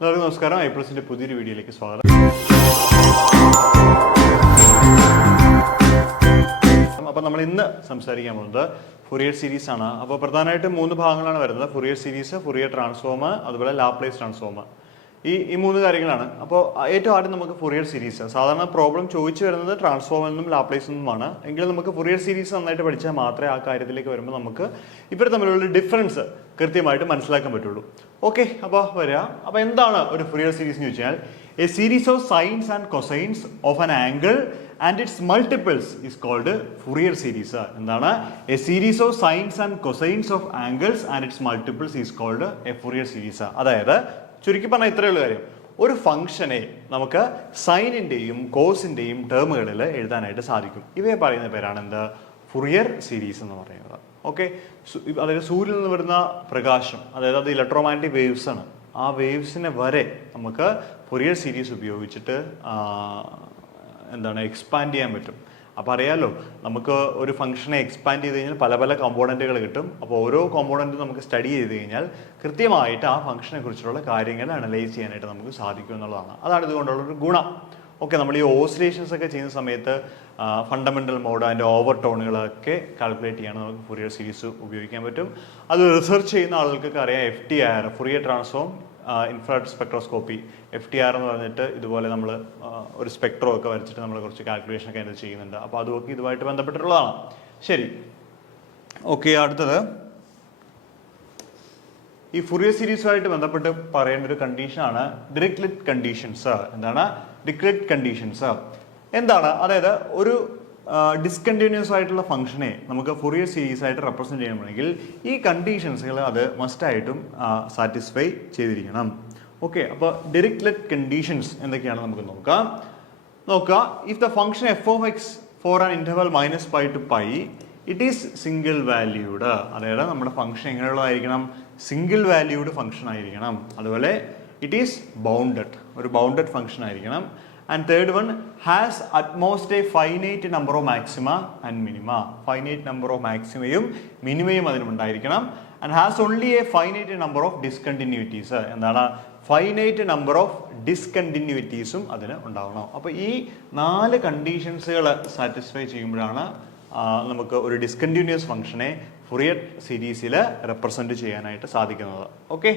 എല്ലാവർക്കും നമസ്കാരം. ഐപ്ലസിന്റെ പുതിയൊരു വീഡിയോയിലേക്ക് സ്വാഗതം. അപ്പോൾ നമ്മൾ ഇന്ന് സംസാരിക്കാൻ പോകുന്നത് ഫുറിയർ സീരീസ് ആണ്. അപ്പോൾ പ്രധാനമായിട്ടും 3 ഭാഗങ്ങളാണ് വരുന്നത്: ഫുറിയർ സീരീസ്, ഫുറിയർ ട്രാൻസ്ഫോം, അതുപോലെ ലാപ്ലേസ് ട്രാൻസ്ഫോം. ഈ 3 കാര്യങ്ങളാണ്. അപ്പോൾ ഏറ്റവും ആദ്യം നമുക്ക് ഫുറിയർ സീരീസ്. സാധാരണ പ്രോബ്ലം ചോദിച്ചു വരുന്നത് ട്രാൻസ്ഫോം എന്നും ലാപ്ലേസ് എന്നുമാണ്. എങ്കിലും നമുക്ക് ഫുറിയർ സീരീസ് നന്നായിട്ട് പഠിച്ചാൽ മാത്രമേ ആ കാര്യത്തിലേക്ക് വരുമ്പോൾ നമുക്ക് ഇവർ തമ്മിലുള്ള ഡിഫറൻസ് കൃത്യമായിട്ട് മനസ്സിലാക്കാൻ പറ്റുള്ളൂ. ഓക്കെ, അപ്പോൾ വരിക. അപ്പോൾ എന്താണ് ഒരു ഫുറിയർ സീരീസ് എന്ന് ചോദിച്ചാൽ, a series of sines and cosines of an angle and its multiples is called Fourier series. എന്താണ്? A series of sines and cosines of angles and its multiples is called a Fourier series. അതായത് ചുരുക്കി പറഞ്ഞാൽ ഇത്രയുള്ള കാര്യം: ഒരു ഫംഗ്ഷനെ നമുക്ക് സൈനിന്റെയും കോസിന്റെയും ടേമുകളിൽ എഴുതാനായിട്ട് സാധിക്കും. ഇവയെ പറയുന്ന പേരാണ് എന്ത്? ഫുറിയർ സീരീസ് എന്ന് പറയുന്നത്. ഓക്കെ, അതായത് സൂര്യനിൽ നിന്ന് വരുന്ന പ്രകാശം, അതായത് അത് ഇലക്ട്രോമാഗ്നറ്റിക് വേവ്സ് ആണ്. ആ വേവ്സിനെ വരെ നമുക്ക് ഫുറിയർ സീരീസ് ഉപയോഗിച്ചിട്ട് എക്സ്പാൻഡ് ചെയ്യാൻ പറ്റും. അപ്പോൾ അറിയാലോ, നമുക്ക് ഒരു ഫംഗ്ഷനെ എക്സ്പാൻഡ് ചെയ്ത് കഴിഞ്ഞാൽ പല പല കോമ്പോണൻറ്റുകൾ കിട്ടും. അപ്പോൾ ഓരോ കോമ്പോണൻറ്റും നമുക്ക് സ്റ്റഡി ചെയ്ത് കഴിഞ്ഞാൽ കൃത്യമായിട്ട് ആ ഫംഗ്ഷനെ കുറിച്ചുള്ള കാര്യങ്ങൾ അനലൈസ് ചെയ്യാനായിട്ട് നമുക്ക് സാധിക്കും എന്നുള്ളതാണ്. അതാണ് ഇതുകൊണ്ടുള്ളൊരു ഗുണം. ഓക്കെ, നമ്മൾ ഈ ഓസിലേഷൻസ് ഒക്കെ ചെയ്യുന്ന സമയത്ത് ഫണ്ടമെൻ്റൽ മോഡ്, അതിൻ്റെ ഓവർ ടോണുകളൊക്കെ കാൽക്കുലേറ്റ് ചെയ്യാൻ നമുക്ക് ഫുറിയർ സീരീസ് ഉപയോഗിക്കാൻ പറ്റും. അത് റിസർച്ച് ചെയ്യുന്ന ആളുകൾക്കൊക്കെ അറിയാം. FTIR, Fourier transform infrared spectroscopy, FTIR എന്ന് പറഞ്ഞിട്ട് ഇതുപോലെ നമ്മൾ ഒരു സ്പെക്ട്രോ ഒക്കെ വരച്ചിട്ട് നമ്മൾ കുറച്ച് കാൽക്കുലേഷൻ ഒക്കെ അതിന് ചെയ്യുന്നുണ്ട്. അപ്പോൾ അതുമൊക്കെ ഇതുമായിട്ട് ബന്ധപ്പെട്ടിട്ടുള്ളതാണ്. ശരി, ഓക്കെ. അടുത്തത് ഈ ഫുറിയർ സീരീസുമായിട്ട് ബന്ധപ്പെട്ട് പറയേണ്ട ഒരു കണ്ടീഷനാണ് ഡിറിക്ലെറ്റ് കണ്ടീഷൻസ്. എന്താണ് ഡിറിക്ലെറ്റ് കണ്ടീഷൻസ്? എന്താണ്? അതായത് ഒരു ഡിസ്കണ്ടിന്യൂസ് ആയിട്ടുള്ള ഫംഗ്ഷനെ നമുക്ക് ഫുറിയർ സീരീസ് ആയിട്ട് റെപ്രസെന്റ് ചെയ്യണമെങ്കിൽ ഈ കണ്ടീഷൻസുകൾ അത് മസ്റ്റായിട്ടും സാറ്റിസ്ഫൈ ചെയ്തിരിക്കണം. ഓക്കെ, അപ്പോൾ ഡിറിക്ലെറ്റ് കണ്ടീഷൻസ് എന്തൊക്കെയാണ് നമുക്ക് നോക്കാം. If the function f(x) for an interval -π to π it is single valued. അതായത് നമ്മുടെ ഫംഗ്ഷൻ എങ്ങനെയുള്ളതായിരിക്കണം? സിംഗിൾ വാല്യൂഡ് ഫംഗ്ഷൻ ആയിരിക്കണം. അതുപോലെ ഇറ്റ് ഈസ് ബൗണ്ടഡ്, ഒരു ബൗണ്ടഡ് ഫംഗ്ഷൻ ആയിരിക്കണം. And third one, has at most a finite number of maxima and minima. Finite number of maximയും മിനിമയും അതിനുണ്ടായിരിക്കണം. And has only a finite number of discontinuities. എന്താണ്? Finite number of ഡിസ്കണ്ടിന്യൂയിറ്റീസും അതിന് ഉണ്ടാവണം. അപ്പോൾ ഈ 4 കണ്ടീഷൻസുകൾ satisfy ചെയ്യുമ്പോഴാണ് നമുക്ക് ഒരു ഡിസ്കണ്ടിന്യൂസ് ഫംഗ്ഷനെ ഫുറിയർ സീരീസിൽ റെപ്രസെന്റ് ചെയ്യാനായിട്ട് സാധിക്കുന്നത്. ഓക്കെ,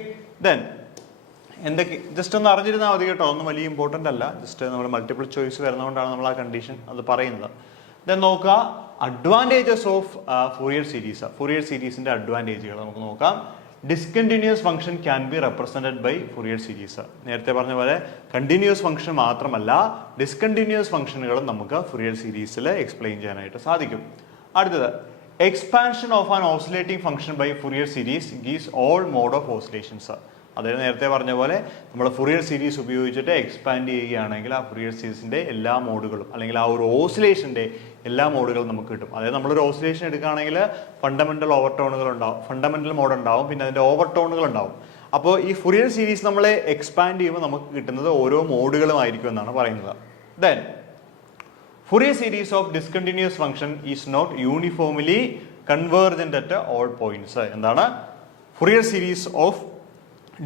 ദെൻ എന്തൊക്കെ ജസ്റ്റ് ഒന്ന് അറിഞ്ഞിരുന്നാൽ മതി കേട്ടോ. ഒന്നും വലിയ ഇമ്പോർട്ടൻ്റ് അല്ല. ജസ്റ്റ് നമ്മൾ മൾട്ടിപ്പിൾ ചോയ്സ് വരുന്നതുകൊണ്ടാണ് നമ്മൾ ആ കണ്ടീഷൻ അത് പറയുന്നത്. ദെൻ നോക്കുക advantages of Fourier series. Fourier സീരീസിന്റെ അഡ്വാൻറ്റേജുകൾ നമുക്ക് നോക്കാം. Discontinuous function can be represented by Fourier series. നേരത്തെ പറഞ്ഞ പോലെ കണ്ടിന്യൂസ് ഫംഗ്ഷൻ മാത്രമല്ല, ഡിസ്കണ്ടിന്യൂസ് ഫംഗ്ഷനുകളും നമുക്ക് ഫുറിയർ സീരീസിൽ എക്സ്പ്ലെയിൻ ചെയ്യാനായിട്ട് സാധിക്കും. അടുത്തത്, expansion of an oscillating function by Fourier series gives all mode of oscillations. അതായത് നേരത്തെ പറഞ്ഞ പോലെ നമ്മൾ ഫുറിയർ സീരീസ് ഉപയോഗിച്ചിട്ട് എക്സ്പാൻഡ് ചെയ്യുകയാണെങ്കിൽ ആ ഫുറിയർ സീരീസിന്റെ എല്ലാ മോഡുകളും, അല്ലെങ്കിൽ ആ ഒരു ഓസിലേഷന്റെ എല്ലാ മോഡുകളും നമുക്ക് കിട്ടും. അതായത് നമ്മളൊരു ഓസിലേഷൻ എടുക്കുകയാണെങ്കിൽ ഫണ്ടമെന്റൽ ഓവർ ടോണുകൾ ഉണ്ടാവും, ഫണ്ടമെന്റൽ മോഡ് ഉണ്ടാവും, പിന്നെ അതിന്റെ ഓവർ ടോണുകൾ ഉണ്ടാവും. അപ്പോൾ ഈ ഫുറിയർ സീരീസ് നമ്മളെ എക്സ്പാൻഡ് ചെയ്യുമ്പോൾ നമുക്ക് കിട്ടുന്നത് ഓരോ മോഡുകളും ആയിരിക്കും എന്നാണ് പറയുന്നത്. Then Fourier series of discontinuous function is not uniformly convergent at all points. എന്താണ്? ഫുറിയർ സീരീസ് ഓഫ്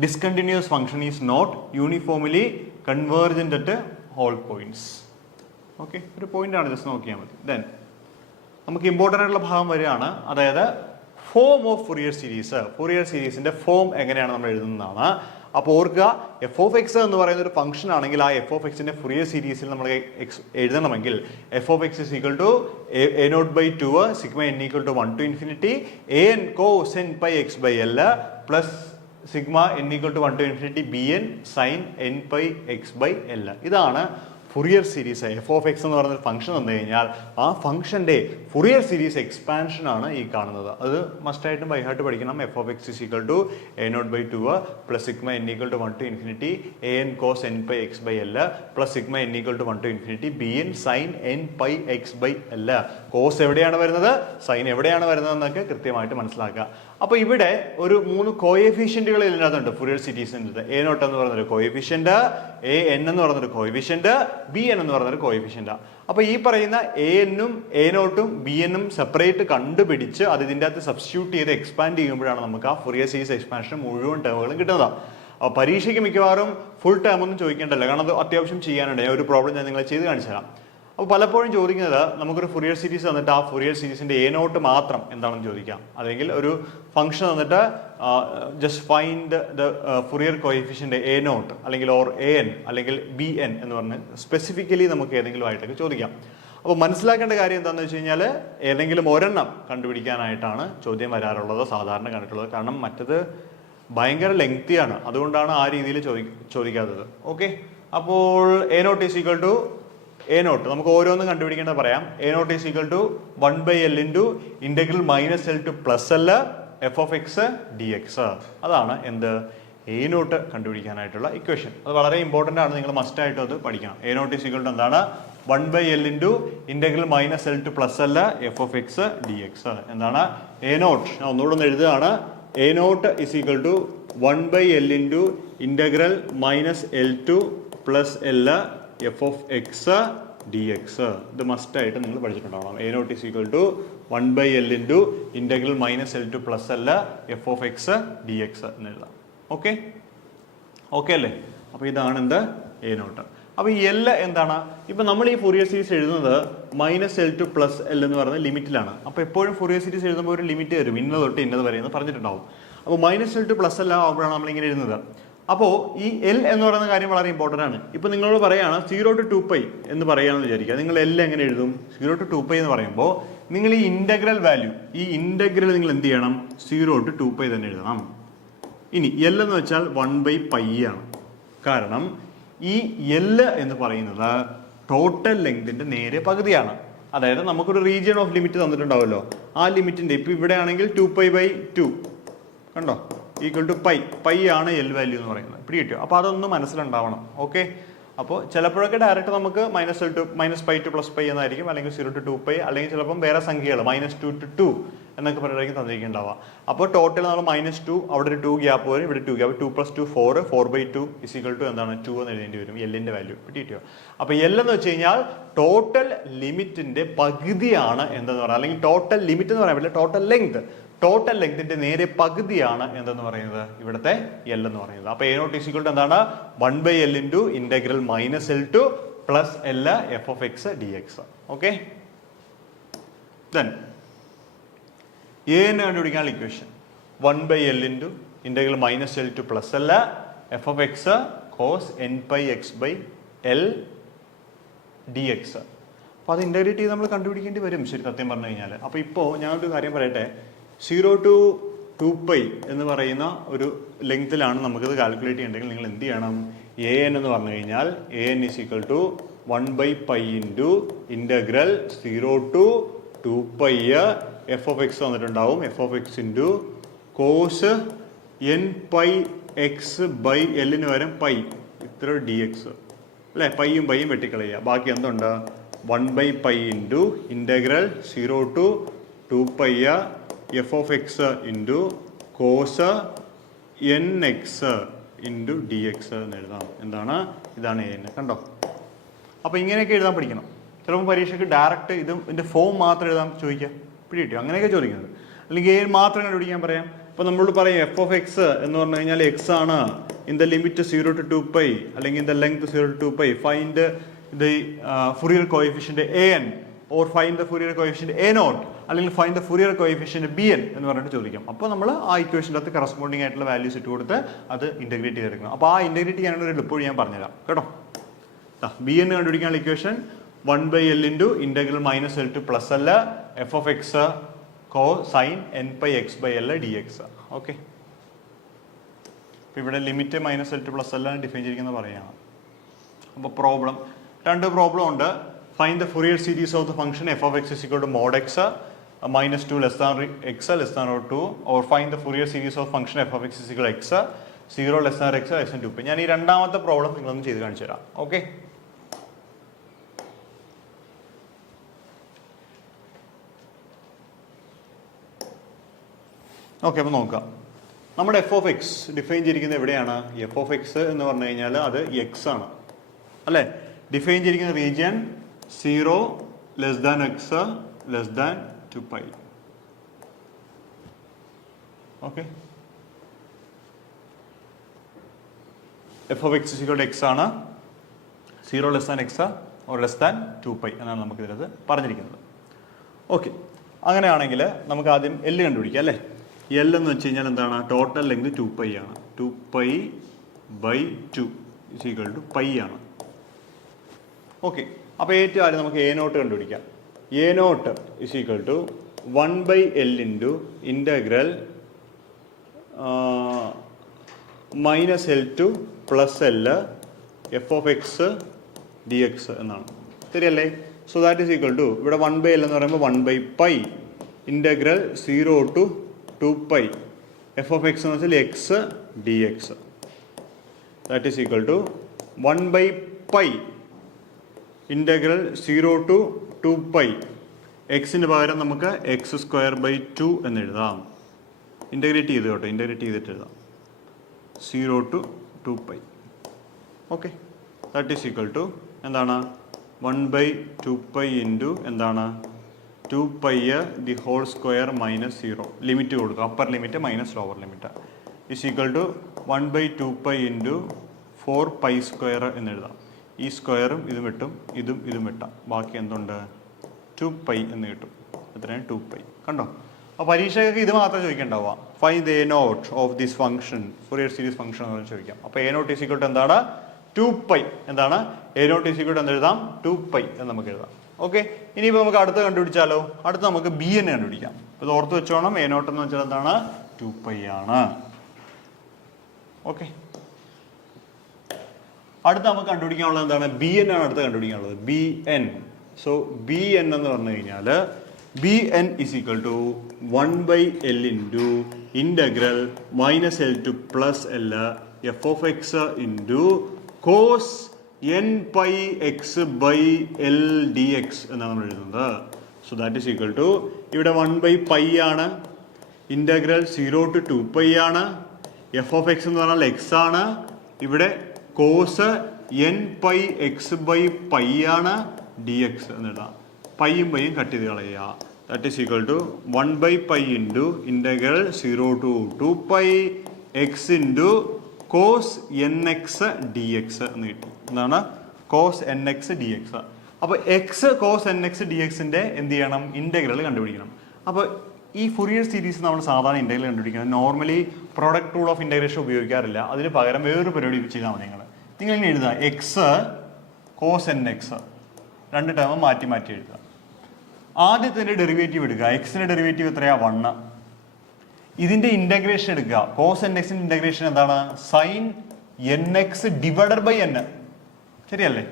discontinuous function is not uniformly convergent at all points. Okay, ഒരു പോയിന്റ് ആണ്, ജസ്റ്റ് നോക്കിയാൽ മതി. ദെൻ നമുക്ക് ഇമ്പോർട്ടൻ്റ് ആയിട്ടുള്ള ഭാഗം വരികയാണ്. അതായത് form of Fourier series. Fourier സീരീസിന്റെ ഫോം എങ്ങനെയാണ് നമ്മൾ എഴുതുന്നതാണ്. അപ്പോൾ ഓർക്കുക, f(x) എന്ന് പറയുന്ന ഒരു ഫംഗ്ഷൻ ആണെങ്കിൽ ആ f(x)ന്റെ ഫുറിയർ സീരീസിൽ നമ്മൾ എഴുതണമെങ്കിൽ f(x) is equal to a0/2 sigma n equal to 1 to infinity an cos n pi x by l plus sigma n equal to 1 to infinity bn sin n pi x by l. ഇതാണ് Fourier series. f(x) എന്ന് പറയുന്ന function വന്നു കഴിഞ്ഞാൽ ആ ഫംഗ്ഷന്റെ Fourier series expansion ആണ് ഈ കാണുന്നത്. അത് മസ്റ്റായിട്ടും ബൈ ഹാർട്ട് പഠിക്കണം. f(x) is equal to a0/2 plus sigma n equal to 1 to infinity an cos n pi x by l plus sigma n equal to 1 to infinity bn sin n pi x by l. Cos എവിടെയാണ് വരുന്നത്, sign എവിടെയാണ് വരുന്നത് എന്നൊക്കെ കൃത്യമായിട്ട് മനസ്സിലാക്കുക. അപ്പോൾ ഇവിടെ ഒരു 3 കോഎഫിഷ്യന്റുകൾ ഇതിനകത്തുണ്ട് ഫുറിയർ സീരീസിൻ്റെ. a0 എന്ന് പറയുന്നൊരു കോഎഫിഷ്യന്റ്, an എന്ന് പറയുന്നൊരു കോഎഫിഷ്യന്റ്, bn എന്ന് പറയുന്നൊരു കോഎഫിഷ്യന്റ്. അപ്പോൾ ഈ പറയുന്ന an-ഉം a0-ഉം bn-ഉം സെപ്പറേറ്റ് കണ്ടുപിടിച്ച് അത് ഇതിൻ്റെ അകത്ത് സബ്സ്റ്റിറ്റ്യൂട്ട് ചെയ്ത് എക്സ്പാൻഡ് ചെയ്യുമ്പോഴാണ് നമുക്ക് ആ ഫുറിയർ സീരീസ് എക്സ്പാൻഷൻ മുഴുവൻ ടേമുകളും കിട്ടുന്നത്. അപ്പോൾ പരീക്ഷയ്ക്ക് മിക്കവാറും ഫുൾ ടൈം ഒന്നും ചോദിക്കേണ്ടല്ലോ, കാരണം അത് അത്യാവശ്യം ചെയ്യാനുണ്ട്. ഞാൻ ഒരു പ്രോബ്ലം ഞാൻ നിങ്ങളെ ചെയ്ത് കാണിച്ചു തരാം. അപ്പോൾ പലപ്പോഴും ചോദിക്കുന്നത് നമുക്കൊരു ഫുറിയർ സീരീസ് തന്നിട്ട് ആ ഫുറിയർ സീരീസിന്റെ എ നോട്ട് മാത്രം എന്താണെന്ന് ചോദിക്കാം, അല്ലെങ്കിൽ ഒരു ഫംഗ്ഷൻ തന്നിട്ട് just find the Fourier coefficient a naught അല്ലെങ്കിൽ ഓർ എ എൻ അല്ലെങ്കിൽ ബി എൻ എന്ന് പറഞ്ഞ് സ്പെസിഫിക്കലി നമുക്ക് ഏതെങ്കിലും ആയിട്ടൊക്കെ ചോദിക്കാം. അപ്പോൾ മനസ്സിലാക്കേണ്ട കാര്യം എന്താണെന്ന് വെച്ച് കഴിഞ്ഞാൽ ഏതെങ്കിലും ഒരെണ്ണം കണ്ടുപിടിക്കാനായിട്ടാണ് ചോദ്യം വരാറുള്ളത്, സാധാരണ കണ്ടിട്ടുള്ളത്. കാരണം മറ്റത് ഭയങ്കര ലെങ്തിയാണ്, അതുകൊണ്ടാണ് ആ രീതിയിൽ ചോദിക്കാത്തത്. ഓക്കെ, അപ്പോൾ A naught is equal to a naught നമുക്ക് ഓരോന്നും കണ്ടുപിടിക്കേണ്ടത് പറയാം. A naught is equal to 1/L into integral -L to +L F of X D x. അതാണ് എന്ത് എ നോട്ട് കണ്ടുപിടിക്കാനായിട്ടുള്ള ഇക്വേഷൻ. അത് വളരെ ഇമ്പോർട്ടൻ്റ് ആണ്, നിങ്ങൾ മസ്റ്റ് ആയിട്ട് അത് പഠിക്കണം. A naught is equal to എന്താണ് 1/L into integral -L to +L F of X D X. എന്താണ് എ നോട്ട്? ഞാൻ ഒന്നുകൂടെ ഒന്ന് എഴുതുകയാണ്. A naught is equal to 1/L into integral -L to +L F of X D X. ഇത് must ആയിട്ട് നിങ്ങൾ പഠിച്ചിട്ടുണ്ടാവണം. A naught is equal to 1/L into integral -L to +L F of X D X എന്ന് എഴുതാം. Okay okay അല്ലേ? അപ്പോൾ ഇതാണ് എന്ത് എ നോട്ട്. അപ്പോൾ ഈ എൽ എന്താണ്? ഇപ്പം നമ്മൾ ഈ ഫുറിയർ സീരീസ് എഴുതുന്നത് -L ടു +L എന്ന് പറയുന്ന ലിമിറ്റിലാണ്. അപ്പോൾ എപ്പോഴും ഫുറിയർ സീരീസ് എഴുതുമ്പോൾ ഒരു ലിമിറ്റ് വരും, ഇന്നത് തൊട്ട് ഇന്നത് വരെ എന്ന് പറഞ്ഞിട്ടുണ്ടാവും. അപ്പോൾ -L ടു +L ആകുമ്പോഴാണ് നമ്മളിങ്ങനെ എഴുതുന്നത്. അപ്പോൾ ഈ എൽ എന്ന് പറയുന്ന കാര്യം വളരെ ഇമ്പോർട്ടൻ്റ് ആണ്. ഇപ്പം നിങ്ങളോട് പറയുകയാണ് 0 to 2π എന്ന് പറയുകയാണെന്ന് വിചാരിക്കുക. നിങ്ങൾ എൽ എങ്ങനെ എഴുതും? 0 to 2π എന്ന് പറയുമ്പോൾ നിങ്ങൾ ഈ ഇൻ്റഗ്രൽ വാല്യൂ, ഈ ഇൻ്റഗ്രൽ നിങ്ങൾ എന്ത് ചെയ്യണം? 0 to 2π തന്നെ എഴുതണം. ഇനി എൽ എന്ന് വെച്ചാൽ 1/π ആണ്. കാരണം ഈ എൽ എന്ന് പറയുന്നത് ടോട്ടൽ ലെങ്തിൻ്റെ നേരെ പകുതിയാണ്. അതായത് നമുക്കൊരു റീജിയൻ ഓഫ് ലിമിറ്റ് തന്നിട്ടുണ്ടാവുമല്ലോ, ആ ലിമിറ്റിൻ്റെ ഇപ്പം ഇവിടെ ആണെങ്കിൽ 2π/2 കണ്ടോ ഈക്വൽ ടു പൈ ആണ് എൽ വാല്യൂ എന്ന് പറയുന്നത്. പിടി കിട്ടിയോ? അപ്പോൾ അതൊന്ന് മനസ്സിലുണ്ടാവണം. ഓക്കെ, അപ്പോൾ ചിലപ്പോഴൊക്കെ ഡയറക്റ്റ് നമുക്ക് -L ടു -π ടു +π എന്നായിരിക്കും, അല്ലെങ്കിൽ 0 to 2π, അല്ലെങ്കിൽ ചിലപ്പം വേറെ സംഖ്യകൾ -2 to 2 എന്നൊക്കെ പറഞ്ഞിട്ടായിരിക്കും തന്നിരിക്കുന്നുണ്ടാവുക. അപ്പോൾ ടോട്ടൽ നമ്മൾ -2, അവിടെ ഒരു 2 ഗ്യാപ്പ് വരും, ഇവിടെ 2 ഗ്യാപ്പ്, 2 + 2 4, 4/2 ഇസ് ഈക്വൽ ടു എന്താണ് 2 എന്ന് എഴുതേണ്ടി വരും എല്ലിൻ്റെ വാല്യൂ. പിടി കിട്ടിയോ? അപ്പോൾ എൽ എന്ന് വെച്ച് കഴിഞ്ഞാൽ ടോട്ടൽ ലിമിറ്റിൻ്റെ പകുതിയാണ് എന്തെന്ന് പറയുന്നത്, അല്ലെങ്കിൽ ടോട്ടൽ ലിമിറ്റ് എന്ന് പറയാൻ പറ്റില്ല, ടോട്ടൽ ലെങ്തിന്റെ നേരെ പകുതിയാണ് എന്തെന്ന് പറയുന്നത് ഇവിടുത്തെ എൽ എന്ന് പറയുന്നത്. അപ്പോൾ A naught is equal to എന്താണ് 1/L into integral -L to +L F of X D x. Okay, then a എന്ന് കണ്ടുപിടിക്കാനുള്ള equation 1/L into integral -L to +L F of x cos nπx/L d x. അപ്പോൾ അത് integrate ചെയ്ത് നമ്മൾ കണ്ടുപിടിക്കേണ്ടി വരും ശരി സത്യം പറഞ്ഞു കഴിഞ്ഞാൽ. അപ്പോൾ ഇപ്പോൾ ഞാനൊരു കാര്യം പറയട്ടെ, 0 to 2π എന്ന് പറയുന്ന ഒരു ലെങ്ത്തിലാണ് നമുക്കിത് കാൽക്കുലേറ്റ് ചെയ്യണമെങ്കിൽ നിങ്ങൾ എന്ത് ചെയ്യണം? എ എൻ എന്ന് പറഞ്ഞു കഴിഞ്ഞാൽ A N is equal to 1/π into integral 0 to 2π F of X വന്നിട്ടുണ്ടാവും, F of X into cos nπx/L പകരം പൈ ഇത്ര ഡി എക്സ് അല്ലേ? പൈയും വെട്ടിക്കളയുക, ബാക്കി എന്തുണ്ട്? 1/π into integral 0 to 2π F of X into cos nx into D X എന്ന് എഴുതാം. എന്താണ്? ഇതാണ് എ എൻ. കണ്ടോ? അപ്പോൾ ഇങ്ങനെയൊക്കെ എഴുതാൻ പഠിക്കണം. ചിലപ്പോൾ പരീക്ഷയ്ക്ക് ഡയറക്റ്റ് ഇതിൻ്റെ ഫോം മാത്രം എഴുതാൻ ചോദിക്കാം. പിടി കിട്ടിയോ? അങ്ങനെയൊക്കെ ചോദിക്കുന്നത്. അല്ലെങ്കിൽ എ മാത്രം കണ്ടുപിടിക്കാൻ പറയാം. അപ്പോൾ നമ്മളോട് പറയും എഫ് ഓഫ് എക്സ് എന്ന് പറഞ്ഞു കഴിഞ്ഞാൽ എക്സ് ആണ്, ഇൻ ദ ലിമിറ്റ് 0 to 2π അല്ലെങ്കിൽ in the length 0 to 2π find the Fourier coefficient an or find the Fourier coefficient a naught അല്ലെങ്കിൽ find the Fourier coefficient bn എന്ന് പറഞ്ഞിട്ട് ചോദിക്കാം. അപ്പോൾ നമ്മൾ ആ ഇക്വേഷൻ്റെ അകത്ത് കറസ്പോണ്ടിങ് ആയിട്ടുള്ള വാല്യൂസ് ഇട്ട് കൊടുത്ത് അത് ഇൻ്റഗ്രേറ്റ് ചെയ്തെടുക്കണം. അപ്പോൾ ആ ഇൻ്റഗ്രേറ്റ് ചെയ്യാനുള്ള ഒരു എളുപ്പം ഞാൻ പറഞ്ഞുതരാം കേട്ടോ. bn കണ്ടുപിടിക്കാനുള്ള equation 1/L into integral -L to +L F of x cosine nπx/L d x. Okay, അപ്പോൾ ഇവിടെ limit -L to +L define ചെയ്തിരിക്കുന്നത് പറയുകയാണ്. അപ്പോൾ രണ്ട് പ്രോബ്ലം ഉണ്ട്. Find the Fourier series of the function f of x is equal to mod x -2 less than x less than or 2, or find the Fourier series of function f of x is equal to x 0 less than x less than 2. ഞാൻ ഈ രണ്ടാമത്തെ problem നിങ്ങളൊന്ന് ചെയ്ത് കാണിച്ചു തരാം. Okay, അപ്പോൾ നോക്കാം. നമ്മുടെ എഫ് ഓഫ് എക്സ് ഡിഫൈൻ ചെയ്തിരിക്കുന്നത് എവിടെയാണ്? എഫ് ഓഫ് എക്സ് എന്ന് പറഞ്ഞു കഴിഞ്ഞാൽ അത് എക്സ് ആണ് അല്ലേ? ഡിഫൈൻ ചെയ്തിരിക്കുന്ന region 0 less than x less than 2π. Okay, F of X equal to X ആണ്, 0 less than X or less than 2π എന്നാണ് നമുക്ക് ഇതിനകത്ത് പറഞ്ഞിരിക്കുന്നത്. ഓക്കെ, അങ്ങനെയാണെങ്കിൽ നമുക്ക് ആദ്യം എൽ കണ്ടുപിടിക്കാം അല്ലേ. എൽ എന്ന് വെച്ച് കഴിഞ്ഞാൽ എന്താണ്? ടോട്ടൽ ലെങ്ത് 2π ആണ്. 2π/2 ഈക്വൽ ടു π ആണ്. ഓക്കെ, അപ്പോൾ ഏറ്റവും ആദ്യം നമുക്ക് എ നോട്ട് കണ്ടുപിടിക്കാം. A naught is equal to 1/L into integral -L to +L F of X D X എന്നാണ്. ശരിയല്ലേ? So that is equal to ഇവിടെ 1/L എന്ന് പറയുമ്പോൾ 1/π integral 0 to 2π F of X എന്ന് വെച്ചാൽ X D X. That is equal to 1/π integral 0 to 2π എക്സിന് പകരം നമുക്ക് x²/2 എന്ന് എഴുതാം. ഇൻ്റഗ്രേറ്റ് ചെയ്ത് കേട്ടോ, ഇൻ്റഗ്രേറ്റ് ചെയ്തിട്ട് എഴുതാം. 0 to 2π. Okay, that is equal to എന്താണ്? 1/2π ഇൻറ്റു എന്താണ്? 2π ദി ഹോൾ സ്ക്വയർ -0 ലിമിറ്റ് കൊടുക്കുക, upper limit minus lower limit is equal to 1/2π into 4π² എന്ന് എഴുതാം. ഈ സ്ക്വയറും ഇതും വിട്ടും ഇതും വിട്ടാം, ബാക്കി എന്തുണ്ട്? 2π എന്ന് കിട്ടും. എത്രയാണ്? 2π. കണ്ടോ? അപ്പോൾ പരീക്ഷയ്ക്ക് ഇത് മാത്രം ചോദിക്കേണ്ടാവുക. Find the A naught of this function, Fourier series function എന്ന് പറഞ്ഞ് ചോദിക്കാം. അപ്പോൾ A naught is equal to എന്താണ്? 2π. എന്താണ്? A naught is equal to എന്ന് എഴുതാം? 2π എന്ന് നമുക്ക് എഴുതാം. ഓക്കെ, ഇനിയിപ്പോൾ നമുക്ക് അടുത്ത് കണ്ടുപിടിച്ചാലോ? അടുത്ത് നമുക്ക് ബി എൻ കണ്ടുപിടിക്കാം. ഇത് ഓർത്ത് വെച്ചോണം, എ നോട്ട് എന്ന് വെച്ചാൽ എന്താണ്? 2π ആണ്. ഓക്കെ, അടുത്ത് നമുക്ക് കണ്ടുപിടിക്കാനുള്ളത് എന്താണ്? ബി എൻ ആണ് അടുത്ത് കണ്ടുപിടിക്കാനുള്ളത്. B N. So B N എന്ന് പറഞ്ഞു കഴിഞ്ഞാൽ B N is equal to 1/L into integral -L to +L F of X into cos nπx/L dx എന്നാണ് നമ്മൾ എഴുതുന്നത്. So that is equal to ഇവിടെ 1/π ആണ്, ഇൻ്റഗ്രൽ 0 ടു 2π ആണ്, എഫ് ഓഫ് എക്സ് എന്ന് പറഞ്ഞാൽ എക്സ് ആണ്, ഇവിടെ കോസ് nπx/π ആണ് dx എന്നെഴുതാം. പൈയും പൈയും കട്ട് ചെയ്ത് കളയുക. That is equal to 1/π into integral 0 to 2π X into cos nx dx എന്ന് കിട്ടും. എന്താണ്? Cos nx dx. അപ്പോൾ എക്സ് കോസ് nx dxന്റെ എന്ത് ചെയ്യണം? ഇൻ്റഗ്രൽ കണ്ടുപിടിക്കണം. അപ്പോൾ ഈ ഫൊറിയർ സീരീസ് നമ്മൾ സാധാരണ ഇൻ്റഗ്രൽ കണ്ടുപിടിക്കുന്നത് normally product rule of integration ഉപയോഗിക്കാറില്ല. അതിന് പകരം വേറൊരു പരിപാടി ചെയ്താൽ മതി. നിങ്ങൾ ഇങ്ങനെ എഴുതുക, എക്സ് കോസ് nx, രണ്ട് ടേം മാറ്റി മാറ്റി എഴുതുക. ആദ്യത്തിൻ്റെ ഡെറിവേറ്റീവ് എടുക്കുക. എക്സിൻ്റെ ഡെറിവേറ്റീവ് എത്രയാ? 1. ഇതിന്റെ ഇന്റഗ്രേഷൻ എടുക്കുക. കോസ് nxന്റെ ഇന്റഗ്രേഷൻ എന്താണ്? Sine nx divided by n. ശരിയല്ലേ?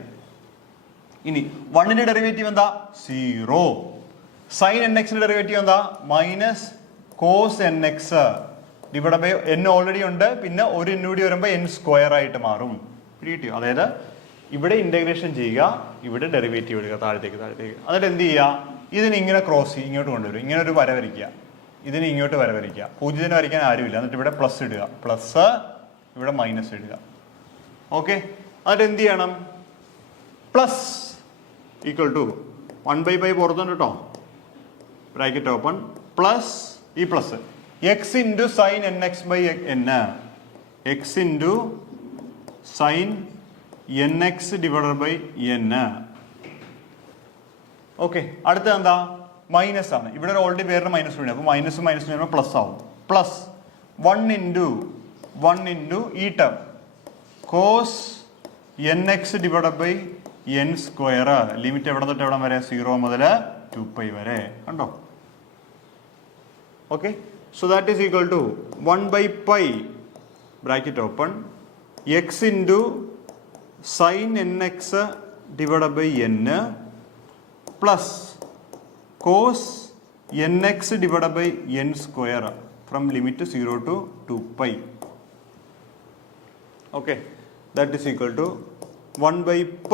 ഇനി 1ന്റെ ഡെറിവേറ്റീവ് എന്താ? 0. സൈൻ nxന്റെ ഡെറിവേറ്റീവ് എന്താ? Minus cos nx divide by n already ഉണ്ട്, പിന്നെ ഒരു n കൂടി വരുമ്പോൾ n² ആയിട്ട് മാറും. പിടികിട്ടിയോ? അതായത് ഇവിടെ ഇന്റഗ്രേഷൻ ചെയ്യുക, ഇവിടെ ഡെറിവേറ്റീവ് എടുക്കുക, താഴത്തേക്ക്. എന്നിട്ട് എന്ത് ചെയ്യുക? ഇതിന് ഇങ്ങനെ ക്രോസ് ഇങ്ങോട്ട് കൊണ്ടുവരും, ഇങ്ങനെ ഒരു വര വരയ്ക്കുക, ഇതിന് ഇങ്ങോട്ട് വരയ്ക്കുക. 0 വരയ്ക്കാൻ ആരുമില്ല. എന്നിട്ട് ഇവിടെ പ്ലസ് ഇടുക, പ്ലസ് ഇവിടെ മൈനസ് ഇടുക. ഓക്കെ, എന്നിട്ട് എന്ത് ചെയ്യണം? പ്ലസ് ഈക്വൽ ടു 1/π പുറത്തുണ്ട് കേട്ടോ, ബ്രാക്കറ്റ് ഓപ്പൺ, പ്ലസ് ഈ plus x into sine nx/n, x into sine nx divided by n. Okay, അടുത്ത എന്താ? മൈനസ് ആണ്. ഇവിടെ ഓൾറെഡി വേറെ മൈനസ് ഉണ്ട്, അപ്പോൾ മൈനസ് വരുമ്പോൾ പ്ലസ് ആവും. പ്ലസ് 1 ഇൻറ്റു ഈ term cos nx divided by n². Limit എവിടെ തൊട്ട് എവിടെ വരെ? 0 മുതൽ 2π വരെ. കണ്ടോ? Okay, so that is equal to 1/π bracket open x into sine nx divided by n plus cos nx divided by n² from limit 0 to 2π. Okay, that is equal to 1/π.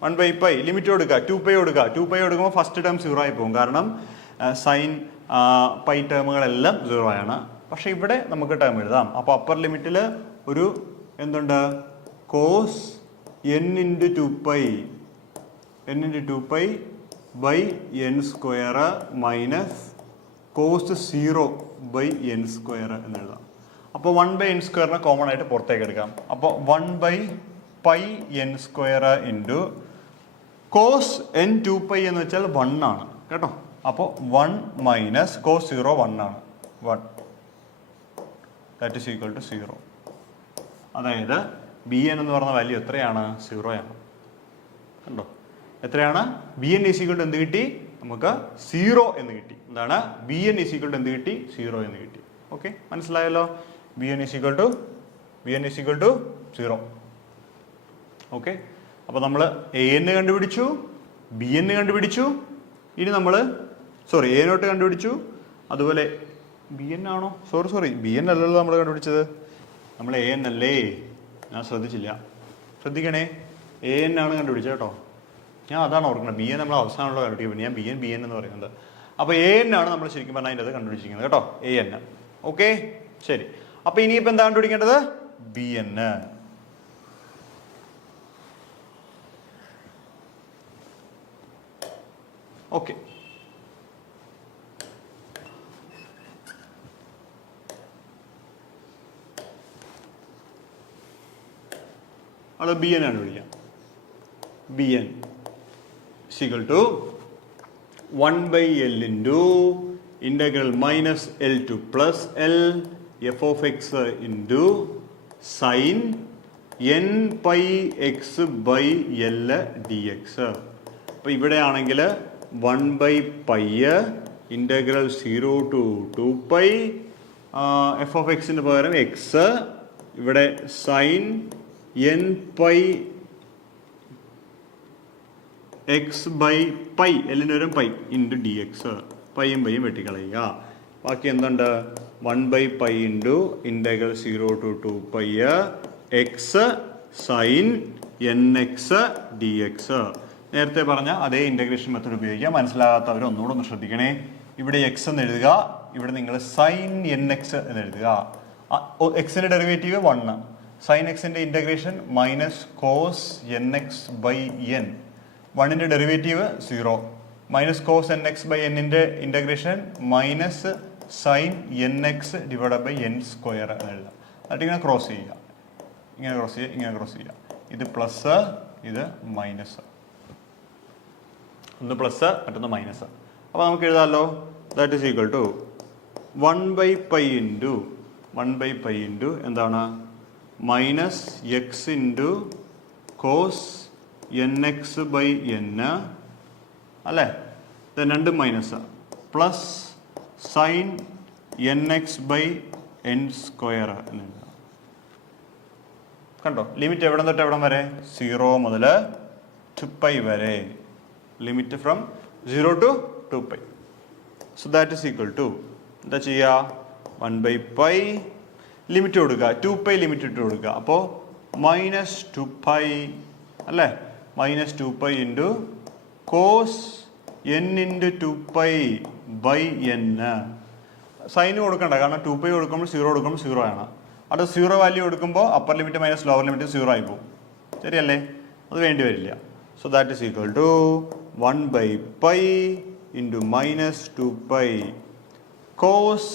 1/π limit കൊടുക്കുക, 2π കൊടുക്കുക. 2π കൊടുക്കുമ്പോൾ ഫസ്റ്റ് ടേം 0 ആയി പോകും, കാരണം sine pi ടേമുകളെല്ലാം 0 ആണ്. പക്ഷെ ഇവിടെ നമുക്ക് ടേം എഴുതാം. അപ്പോൾ അപ്പർ ലിമിറ്റിൽ ഒരു എന്തുണ്ട്? Cos n into 2π by n² minus cos 0 by n² എന്ന് എഴുതാം. അപ്പോൾ 1/n² കോമൺ ആയിട്ട് പുറത്തേക്ക് എടുക്കാം. അപ്പോൾ 1/πn² ഇൻറ്റു കോസ് n 2π എന്ന് വെച്ചാൽ 1 ആണ് കേട്ടോ. അപ്പോൾ 1 മൈനസ് കോസ് 0 1 ആണ്, 1 ദാറ്റ് ഈസ് ഈക്വൽ ടു 0. അതായത് bn എന്ന് പറഞ്ഞ വാല്യൂ എത്രയാണ്? 0 ആണ്. കണ്ടോ എത്രയാണ്? bn ഈസ് ഈക്വൽ ടു എന്ത് കിട്ടി? നമുക്ക് 0 എന്ന് കിട്ടി. എന്താണ്? bn ഈസ് ഈക്വൽ ടു എന്ത് കിട്ടി? 0 എന്ന് കിട്ടി. ഓക്കെ, മനസ്സിലായല്ലോ? bn is equal to 0. Okay, അപ്പോൾ നമ്മൾ an കണ്ടുപിടിച്ചു, bn കണ്ടുപിടിച്ചു. ഇനി നമ്മൾ a0 കണ്ടുപിടിച്ചു. അതുപോലെ bn ആണോ? സോറി bn അല്ലല്ലോ നമ്മൾ കണ്ടുപിടിച്ചത്, നമ്മൾ an അല്ലേ? ഞാൻ ശ്രദ്ധിച്ചില്ല, ശ്രദ്ധിക്കണേ. an ആണ് കണ്ടുപിടിച്ചത് കേട്ടോ. ഞാൻ അതാണ് ഓർക്കുന്നത്, bn നമ്മൾ അവസാനമുള്ള കണ്ടുപിടിക്കുന്നത്. ഞാൻ bn എന്ന് പറയുന്നത്. അപ്പോൾ an ആണ് നമ്മൾ ശരിക്കും പറഞ്ഞാൽ അതിൻ്റെ അത് കണ്ടുപിടിച്ചിരിക്കുന്നത് കേട്ടോ, an. ഓക്കെ, ശരി. അപ്പോൾ ഇനിയിപ്പോൾ എന്താ കണ്ടുപിടിക്കേണ്ടത്? bn. ഓക്കെ, അത് bn ആണ് വിളിക്കാം. bn equal to 1/l into integral minus l to plus l f of x into sine n pi x by l d x. അപ്പോൾ ഇവിടെ ആണെങ്കിൽ 1/π ഇൻ്റഗ്രൽ 0 ടു 2π f of എക്സിന് പകരം എക്സ്, ഇവിടെ sine n pi x by pi, എല്ലിന് വരും pi into D x. പൈയും വെട്ടിക്കളയുക. ബാക്കി എന്തുണ്ട്? 1/π into integral 0 to 2π x sine nx d x. നേരത്തെ പറഞ്ഞ അതേ ഇൻ്റഗ്രേഷൻ മെത്തേഡ് ഉപയോഗിക്കുക. മനസ്സിലാകാത്തവർ ഒന്നുകൂടെ ഒന്ന് ശ്രദ്ധിക്കണേ. ഇവിടെ എക്സ് എന്ന് എഴുതുക, ഇവിടെ നിങ്ങൾ സൈൻ nx എന്ന് എഴുതുക. എക്സിൻ്റെ ഡെറിവേറ്റീവ് 1, സൈൻ എക്സിൻ്റെ integration minus cos nx by n, 1ൻ്റെ derivative 0, minus cos nx by എന്നിൻ്റെ integration minus sine nx divide by n² എന്ന് എഴുതാം. എന്നിട്ട് ഇങ്ങനെ ക്രോസ് ചെയ്യുക, ഇങ്ങനെ ക്രോസ് ചെയ്യുക. ഇത് പ്ലസ്, ഇത് മൈനസ്. ഒന്ന് പ്ലസ് മറ്റൊന്ന് മൈനസ്. അപ്പോൾ നമുക്ക് എഴുതാമല്ലോ. That is equal to 1/π into എന്താണ്? Minus x into cos nx by n അല്ലേ, രണ്ടും minus, plus sine nx by n² എന്ന്. കണ്ടോ ലിമിറ്റ് എവിടെ തൊട്ട് എവിടം വരെ? 0 മുതൽ 2π വരെ. Limit from 0 to 2π. So that is equal to എന്താ ചെയ്യുക? 1/π ലിമിറ്റ് കൊടുക്കുക, 2π ലിമിറ്റ് ഇട്ട് കൊടുക്കുക. അപ്പോൾ മൈനസ് 2π അല്ലേ, minus 2π into cos n into 2π by n. സൈന് കൊടുക്കണ്ട, കാരണം 2π കൊടുക്കുമ്പോൾ 0 കൊടുക്കുമ്പോൾ 0 ആണ്. അവിടെ 0 വാല്യൂ കൊടുക്കുമ്പോൾ upper limit minus lower limit 0 ആയി പോകും. ശരിയല്ലേ? അത് വേണ്ടി വരില്ല. So that is equal to 1/π into minus 2π cos,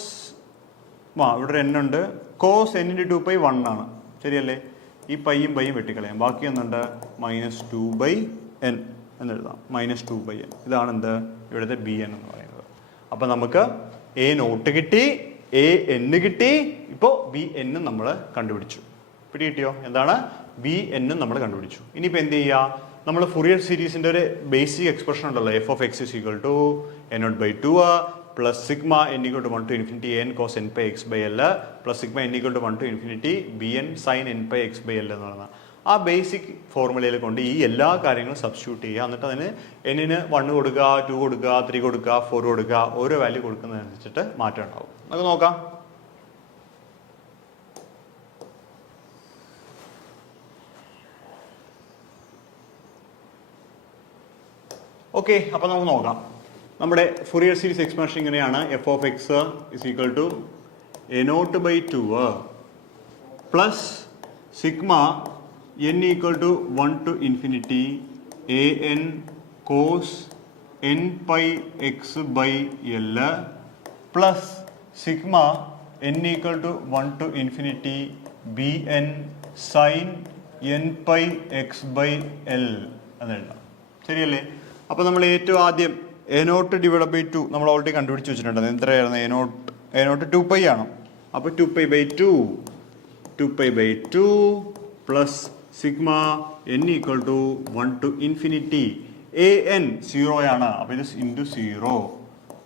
ഇവിടെ n ഉണ്ട്, കോസ് n ഇൻറ്റു 2π 1 ആണ്. ശരിയല്ലേ? ഈ പൈയും വെട്ടിക്കളയാം. ബാക്കി ഒന്നുണ്ട് മൈനസ് 2/n എന്ന് എഴുതാം. Minus 2/n. ഇതാണ് എന്ത്? ഇവിടുത്തെ bn എന്ന് പറയുന്നത്. അപ്പം നമുക്ക് a0 കിട്ടി, an കിട്ടി. ഇപ്പോൾ bn നമ്മൾ കണ്ടുപിടിച്ചു. പിടികിട്ടിയോ? എന്താണ്? bn നമ്മൾ കണ്ടുപിടിച്ചു. ഇനിയിപ്പോൾ എന്ത് ചെയ്യുക? നമ്മൾ ഫുറിയർ സീരീസിൻ്റെ ഒരു ബേസിക് എക്സ്പ്രഷൻ ഉണ്ടല്ലോ, f of x is equal to a0/2 plus sigma n equal to 1 to infinity n cos n pi x by l plus sigma n equal to 1 to infinity bn sin n pi x by l എന്ന് പറയുന്നത്. ആ basic ഫോർമുലയിൽ കൊണ്ട് ഈ എല്ലാ കാര്യങ്ങളും substitute ചെയ്യുക. എന്നിട്ട് അതിന് എന്നിന് 1 കൊടുക്കുക, 2 കൊടുക്കുക, 3 കൊടുക്കുക, 4 കൊടുക്കുക. ഓരോ വാല്യൂ കൊടുക്കുന്നതനുസരിച്ചിട്ട് മാറ്റം ഉണ്ടാവും. നമുക്ക് നോക്കാം. ഓക്കെ, അപ്പോൾ നമുക്ക് നോക്കാം. നമ്മുടെ ഫുറിയർ സീരീസ് എക്സ്പാൻഷൻ ഇങ്ങനെയാണ്. f of x is equal to a0/2 plus sigma n equal to 1 to infinity an cos n pi x by l plus sigma n equal to 1 to infinity b n sine n pi x by l എന്ന് എഴുതാം. ശരിയല്ലേ? അപ്പോൾ നമ്മൾ ഏറ്റവും ആദ്യം A not divide by 2 നമ്മൾ already കണ്ടുപിടിച്ച് വെച്ചിട്ടുണ്ട്. എത്രയായിരുന്നു? എ നോട്ട് 2π ആണ്. അപ്പോൾ 2π/2 plus sigma n equal to 1 to infinity a n 0 ആണ്. അപ്പോൾ ഇത് into 0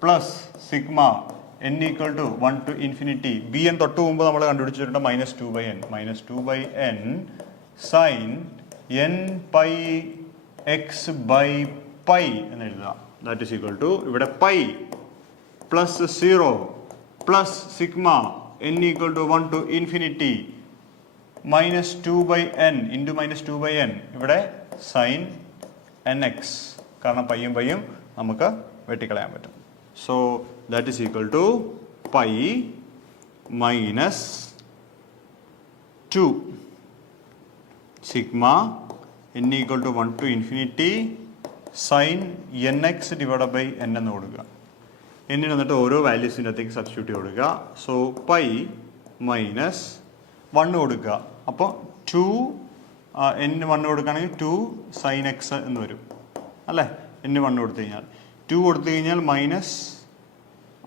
plus sigma n equal to 1 to infinity b n തൊട്ട് മുമ്പ് നമ്മൾ കണ്ടുപിടിച്ചിട്ടുണ്ട് -2/n sine n pi x by pi എന്ന് എഴുതാം. ദാറ്റ് ഈസ് ഈക്വൽ ടു ഇവിടെ pi plus 0 plus sigma n equal to 1 to infinity -2/n into -2/n ഇവിടെ sign n X, കാരണം പയ്യും പയ്യും നമുക്ക് വെട്ടിക്കളയാൻ പറ്റും. So that is equal to pi -2 sigma n equal to 1 to infinity sine n x divide by n എന്ന് കൊടുക്കുക. എന്നിട്ട് വന്നിട്ട് ഓരോ വാല്യൂസിൻ്റെ അകത്തേക്ക് സബ്സ്റ്റിറ്റ്യൂട്ട് കൊടുക്കുക. സോ പൈ -1 കൊടുക്കുക. അപ്പോൾ 2 n 1 കൊടുക്കുകയാണെങ്കിൽ 2 സൈൻ എക്സ് എന്ന് വരും അല്ലേ? n 1 കൊടുത്തു കഴിഞ്ഞാൽ 2 കൊടുത്തു കഴിഞ്ഞാൽ മൈനസ്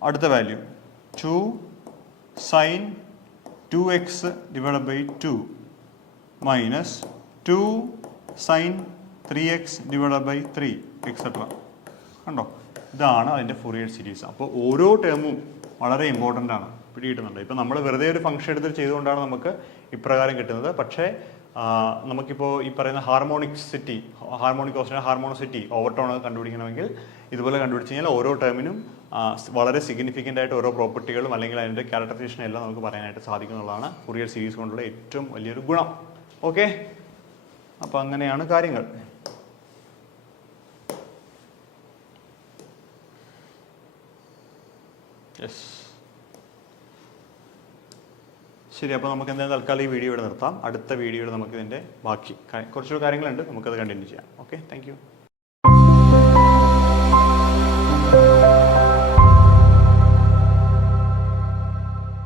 അടുത്ത value 2 sine 2x divide by 2 minus 2 sine 3x divide by 3 etcetera. കണ്ടോ? ഇതാണ് അതിൻ്റെ ഫൊറിയർ സീരീസ്. അപ്പോൾ ഓരോ ടേമും വളരെ ഇമ്പോർട്ടൻ്റ് ആണ്, പിടികിട്ടുന്നുണ്ട്. ഇപ്പം നമ്മൾ വെറുതെ ഒരു ഫംഗ്ഷൻ എടുത്ത് ചെയ്തുകൊണ്ടാണ് നമുക്ക് ഇപ്രകാരം കിട്ടുന്നത്. പക്ഷേ നമുക്കിപ്പോൾ ഈ പറയുന്ന ഹാർമോണിസിറ്റി ഓവർടോൺ കണ്ടുപിടിക്കണമെങ്കിൽ ഇതുപോലെ കണ്ടുപിടിച്ച് കഴിഞ്ഞാൽ ഓരോ ടേമിനും വളരെ സിഗ്നിഫിക്കൻ്റ് ആയിട്ട് ഓരോ പ്രോപ്പർട്ടികളും അല്ലെങ്കിൽ അതിൻ്റെ ക്യാരക്ടറൈസേഷൻ എല്ലാം നമുക്ക് പറയാനായിട്ട് സാധിക്കുന്നുള്ളതാണ് ഫൊറിയർ സീരീസ് കൊണ്ടുള്ള ഏറ്റവും വലിയൊരു ഗുണം. ഓക്കെ, അപ്പോൾ അങ്ങനെയാണ് കാര്യങ്ങൾ. യെസ്, ശരി. അപ്പോൾ നമുക്ക് എന്തായാലും തൽക്കാലം ഈ വീഡിയോ ഇവിടെ നിർത്താം. അടുത്ത വീഡിയോയിൽ നമുക്ക് ഇതിൻ്റെ ബാക്കി കുറച്ച് കാര്യങ്ങളുണ്ട്, നമുക്കത് കണ്ടിന്യൂ ചെയ്യാം. Okay, thank you.